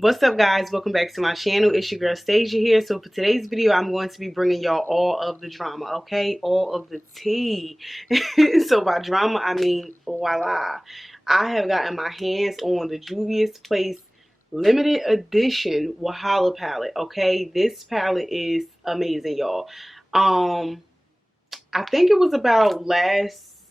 What's up, guys? Welcome back to my channel. It's your girl Stasia here. So for today's video, I'm going to be bringing y'all all of the drama, okay? All of the tea. So by drama, I mean voila. I have gotten my hands on the Juvias Place limited edition Wahala palette, okay? This palette is amazing, y'all. I think it was about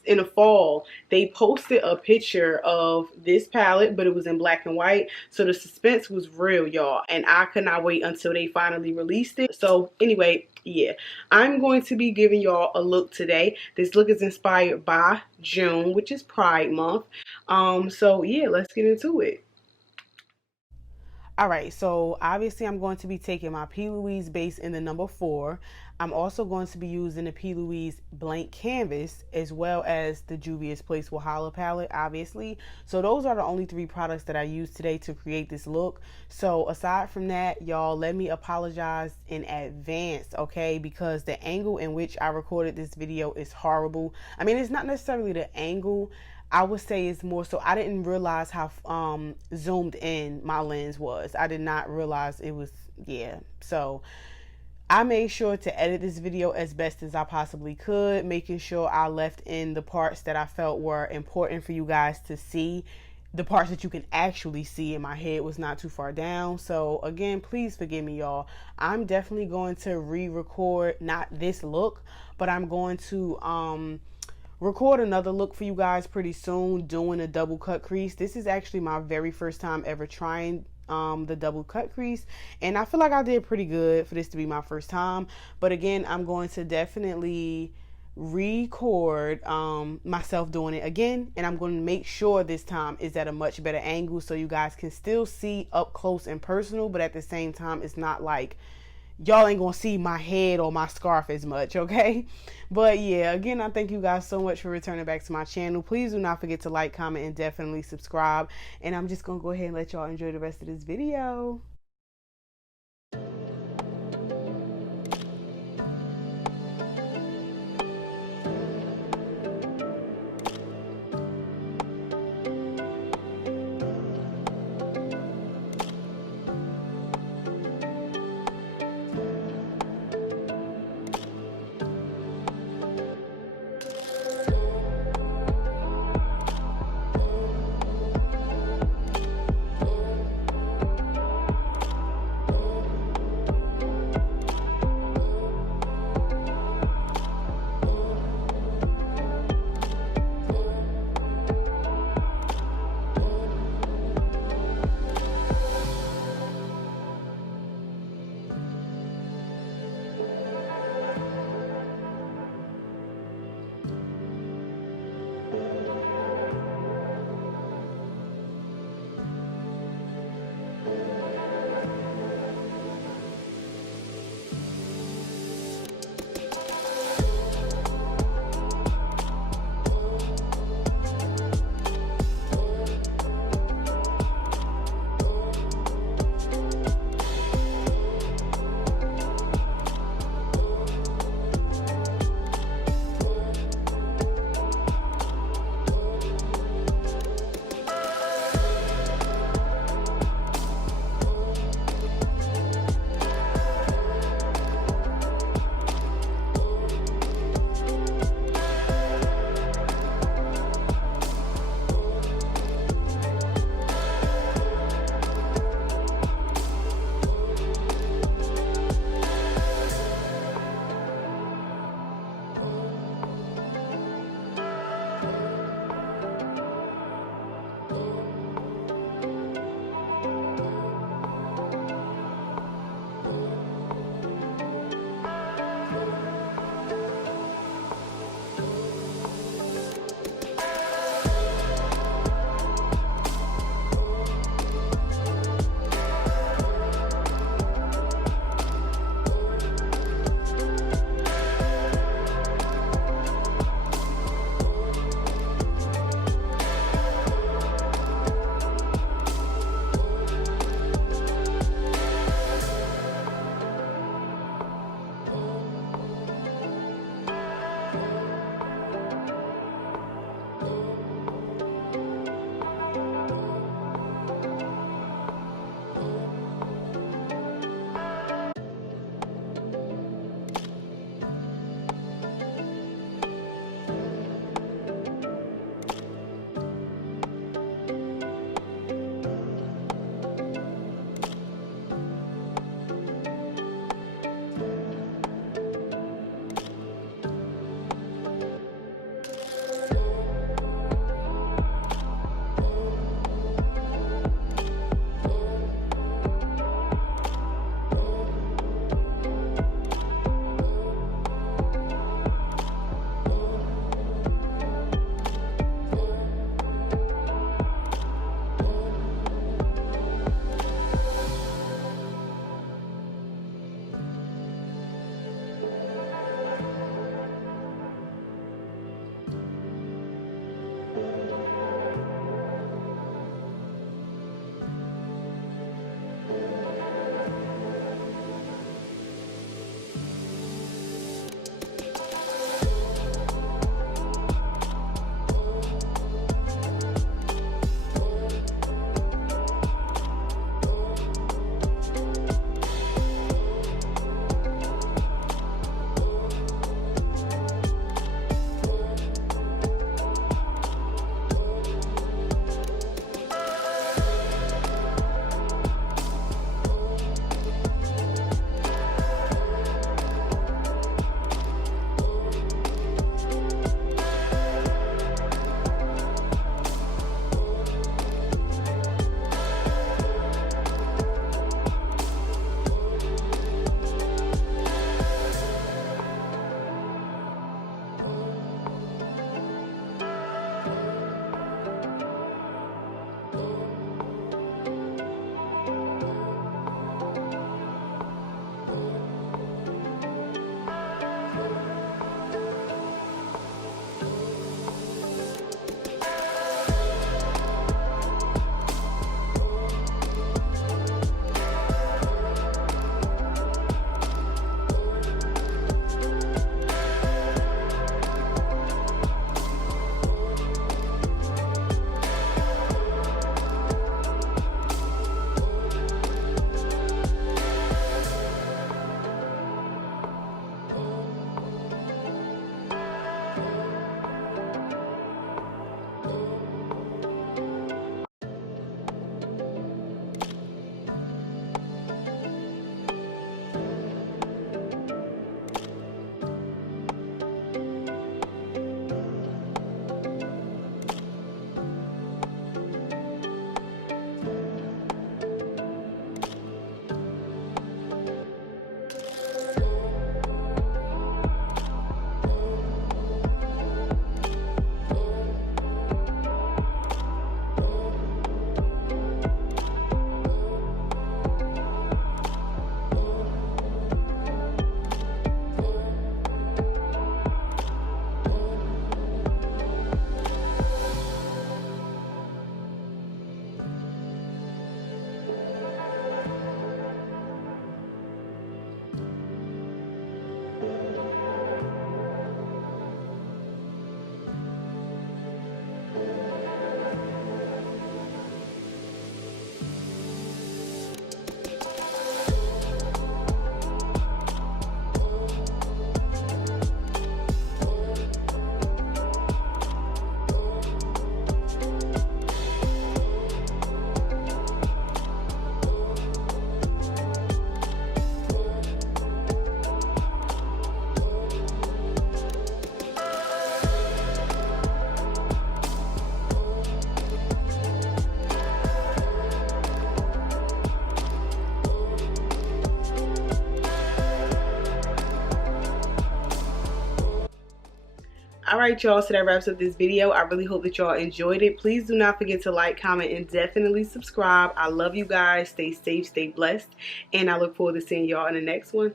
in the fall, they posted a picture of this palette, but it was in black and white. So the suspense was real, y'all. And I could not wait until they finally released it. So anyway, yeah, I'm going to be giving y'all a look today. This look is inspired by June, which is Pride Month. So yeah, let's get into it. Alright, so obviously I'm going to be taking my P. Louise base in the number 4. I'm also going to be using the P. Louise blank canvas as well as the Juvias Place Wahala palette, obviously. So those are the only 3 products that I used today to create this look. So aside from that, y'all, let me apologize in advance, okay? Because the angle in which I recorded this video is horrible. I mean, it's not necessarily the angle. I would say it's more so I didn't realize how zoomed in my lens was. I did not realize it was, yeah. So I made sure to edit this video as best as I possibly could, making sure I left in the parts that I felt were important for you guys to see. The parts that you can actually see, in my head was not too far down. So again, please forgive me, y'all. I'm definitely going to re-record, not this look, but I'm going to record another look for you guys pretty soon, doing a double cut crease. This is actually my very first time ever trying the double cut crease, and I feel like I did pretty good for this to be my first time. But again, I'm going to definitely record myself doing it again, and I'm going to make sure this time is at a much better angle so you guys can still see up close and personal, but at the same time it's not like y'all ain't gonna see my head or my scarf as much, okay? But yeah, again, I thank you guys so much for returning back to my channel. Please do not forget to like, comment, and definitely subscribe. And I'm just gonna go ahead and let y'all enjoy the rest of this video. Alright y'all, so that wraps up this video. I really hope that y'all enjoyed it. Please do not forget to like, comment, and definitely subscribe. I love you guys. Stay safe, stay blessed, and I look forward to seeing y'all in the next one.